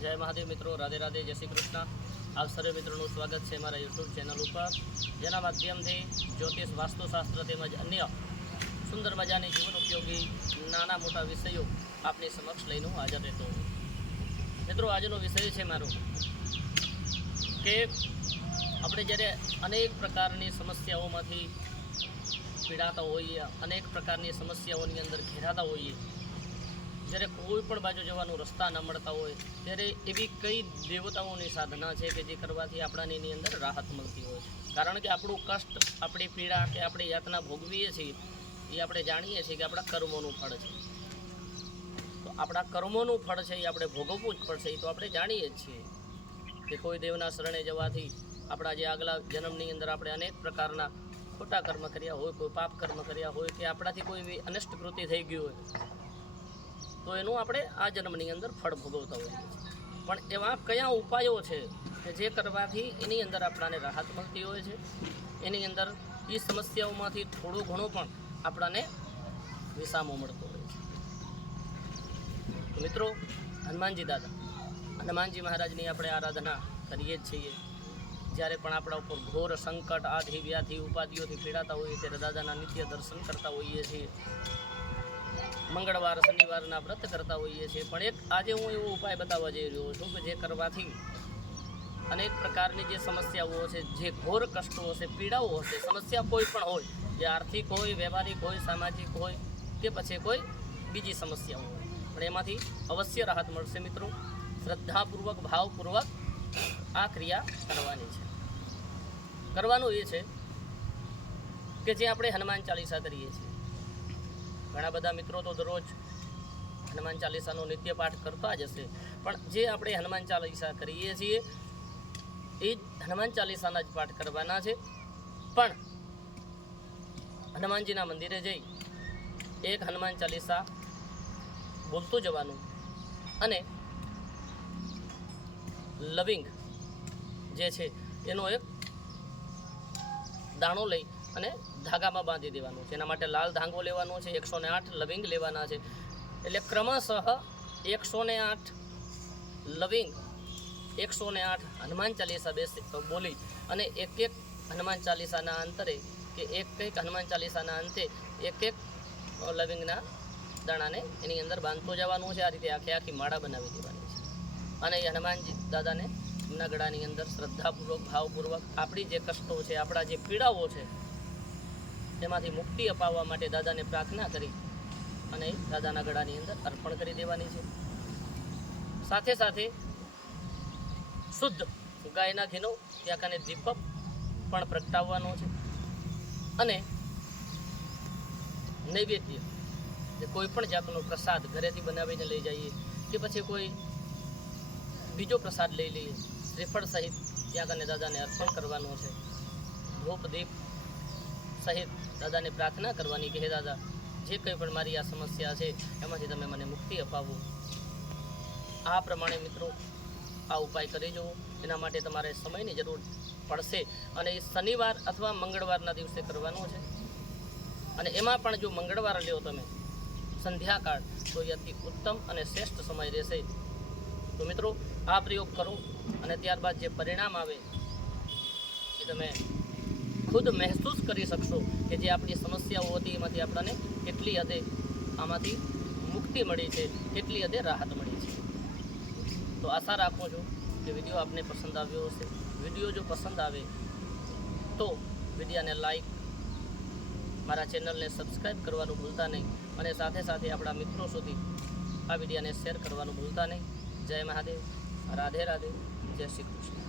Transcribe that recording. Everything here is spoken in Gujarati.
जय महादेव मित्रों, राधे राधे, जय श्री कृष्ण। आप सर्वे मित्रों स्वागत है मारा यूट्यूब चैनल पर, जेना माध्यमथी ज्योतिष, वास्तुशास्त्र तेमज अन्य सुंदर मजानी जीवन उपयोगी नाना मोटा विषयों आपनी समक्ष लईने हाजर रहतो हूँ। मित्रों, आजनो विषय है मारो कि આપણે જ્યારે અનેક પ્રકારની સમસ્યાઓમાંથી પીડાતા હોઈએ, અનેક પ્રકારની સમસ્યાઓની અંદર ઘેરાતા હોઈએ, જ્યારે કોઈ પણ બાજુ જવાનું રસ્તા ન મળતા હોય ત્યારે એવી કઈ દેવતાઓની સાધના છે કે જે કરવાથી આપણાને એની અંદર રાહત મળતી હોય છે। કારણ કે આપણું કષ્ટ, આપણી પીડા કે આપણે યાતના ભોગવીએ છીએ એ આપણે જાણીએ છીએ કે આપણા કર્મોનું ફળ છે। તો આપણા કર્મોનું ફળ છે એ આપણે ભોગવવું જ પડશે, એ તો આપણે જાણીએ જ છીએ કે કોઈ દેવના શરણે જવાથી આપણા જે આગલા જન્મની અંદર આપણે અનેક પ્રકારના ખોટા કર્મ કર્યા હોય, કોઈ પાપ કર્મ કર્યા હોય કે આપણાથી કોઈ એવી અનિષ્ટ કૃતિ થઈ ગઈ હોય તો એનું આપણે આ જન્મની અંદર ફળ ભોગવતા હોઈએ છીએ। પણ એવા કયા ઉપાયો છે કે જે કરવાથી એની અંદર આપણાને રાહત મળતી હોય છે, એની અંદર એ સમસ્યાઓમાંથી થોડું ઘણું પણ આપણાને વિસામો મળતો હોય છે। તો મિત્રો, હનુમાનજી દાદા, હનુમાનજી મહારાજની આપણે આરાધના કરીએ જ છીએ। જ્યારે પણ આપણા ઉપર ઘોર સંકટ, આધિ વ્યાધિ ઉપાધિઓથી પીડાતા હોઈએ ત્યારે દાદાના નિત્ય દર્શન કરતા હોઈએ છીએ, મંગળવાર શનિવારના વ્રત કરતા હોઈએ છીએ। પણ એક આજે હું એવો ઉપાય બતાવવા જઈ રહ્યો છું કે જે કરવાથી અનેક પ્રકારની જે સમસ્યાઓ છે, જે ઘોર કષ્ટો હશે, પીડાઓ હશે, સમસ્યા કોઈ પણ હોય, જે આર્થિક હોય, વ્યવહારિક હોય, સામાજિક હોય કે પછી કોઈ બીજી સમસ્યાઓ હોય, પણ એમાંથી અવશ્ય રાહત મળશે। મિત્રો, શ્રદ્ધાપૂર્વક, ભાવપૂર્વક આ ક્રિયા કરવાની છે। કરવાનું એ છે કે જે આપણે હનુમાન ચાલીસા કરીએ છીએ, ઘણા બધા મિત્રો તો દરરોજ હનુમાન ચાલીસાનો નિત્ય પાઠ કરતા જ હશે, પણ જે આપણે હનુમાન ચાલીસા કરીએ છીએ એ હનુમાન ચાલીસાના જ પાઠ કરવાના છે। પણ હનુમાનજીના મંદિરે જઈ એક હનુમાન ચાલીસા બોલતું જવાનું અને લવિંગ જે છે એનો એક દાણો લઈ અને ધાગામાં બાંધી દેવાનું છે। એના માટે લાલ ધાંગો લેવાનો છે, 108 લવિંગ લેવાના છે। એટલે ક્રમશઃ 108 લવિંગ, 108 હનુમાન ચાલીસા બોલી અને એક એક હનુમાન ચાલીસાના અંતરે કે એક હનુમાન ચાલીસાના અંતે એક લવિંગના દાણાને એની અંદર બાંધતો જવાનું છે। આ રીતે આખી આખી માળા બનાવી દેવાની છે અને એ હનુમાનજી દાદાને એમના ગળાની અંદર શ્રદ્ધાપૂર્વક, ભાવપૂર્વક આપણી જે કષ્ટો છે, આપણા જે પીડાઓ છે એમાંથી મુક્તિ અપાવવા માટે દાદાને પ્રાર્થના કરી અને દાદાના ગળાની અંદર અર્પણ કરી દેવાની છે। સાથે સાથે શુદ્ધ ગાયના ઘીનો ત્યાં કાને દીપક પણ પ્રગટાવવાનો છે અને નૈવેદ્ય, જે કોઈ પણ જાતનો પ્રસાદ ઘરેથી બનાવીને લઈ જઈએ કે પછી કોઈ બીજો પ્રસાદ લઈ લઈએ, શ્રીફળ સહિત ત્યાં કને દાદાને અર્પણ કરવાનો છે। ધૂપ દીપ સહિત દાદાને પ્રાર્થના કરવાની કે હે દાદા, જે કંઈ પણ મારી આ સમસ્યા છે એમાંથી તમે મને મુક્તિ અપાવો। આ પ્રમાણે મિત્રો આ ઉપાય કરી જુઓ। એના માટે તમારે સમયની જરૂર પડશે અને એ શનિવાર અથવા મંગળવારના દિવસે કરવાનું છે અને એમાં પણ જો મંગળવાર લ્યો તમે સંધ્યાકાળ તો એ અતિ ઉત્તમ અને શ્રેષ્ઠ સમય રહેશે। તો મિત્રો, આ પ્રયોગ કરો અને ત્યારબાદ જે પરિણામ આવે એ તમે ખુદ મહેસૂસ કરી શકશો કે જે આપણી સમસ્યાઓ હતી એમાંથી આપણને કેટલી હદે આમાંથી મુક્તિ મળી છે, કેટલી હદે રાહત મળી છે। તો આશા રાખું છું કે વિડીયો આપને પસંદ આવ્યો હશે। વિડીયો જો પસંદ આવે તો વિડીયોને લાઈક, મારા ચેનલને સબસ્ક્રાઈબ કરવાનું ભૂલતા નહીં અને સાથે સાથે આપણા મિત્રો સુધી આ વિડીયોને શેર કરવાનું ભૂલતા નહીં। જય મહાદેવ, રાધે રાધે, જય શ્રી કૃષ્ણ।